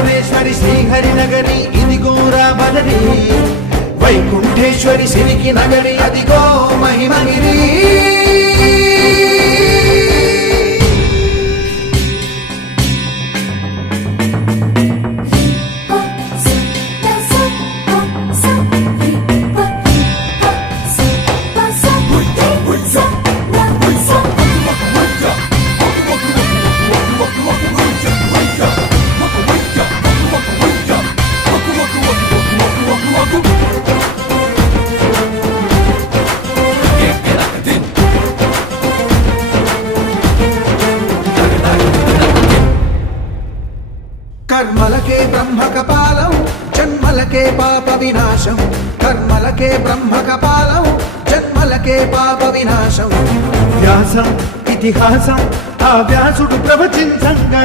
ప్రాణేశ్వరి శ్రీహరి నగరి ఇదిగోరా బదరి వైకుంఠేశ్వరి సిరికి నగరి అదిగో మహిమగిరి कर्मलके ब्रह्म कपालं जन्मलके पाप विनाशं कर्मलके ब्रह्म कपालं जन्मलके पाप विनाशं व्यासं इतिहासं आ व्यासुडु प्रवचिंचंगा